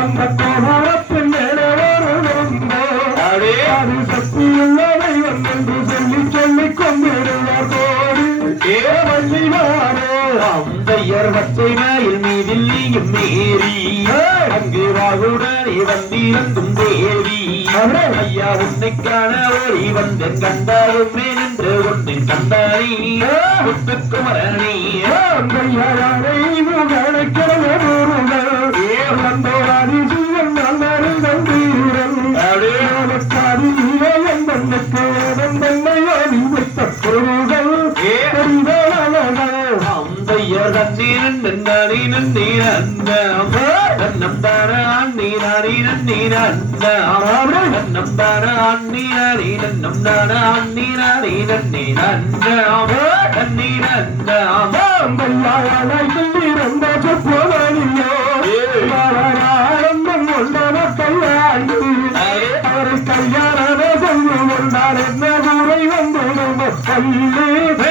அந்த கோபுரத்தின் மேலே ஒரு அது சக்தியுள்ளதை என்று சொல்லி சொல்லிக் கொண்டிருந்தார் கோடி ஏவல்லிவாரோ அந்தையர் பச்சை மயில் மீதில்லியும் மீறி அங்கு வாகுடனே வந்திருந்தும் தேவி ஐயா உன்னை காண ஓடி வந்தேன் கண்டாலுமே நின்று கொண்டேன் கண்டாரி முத்துக்குமரணி அந்தையாரை கல்யாண என்ன ஊரை வந்து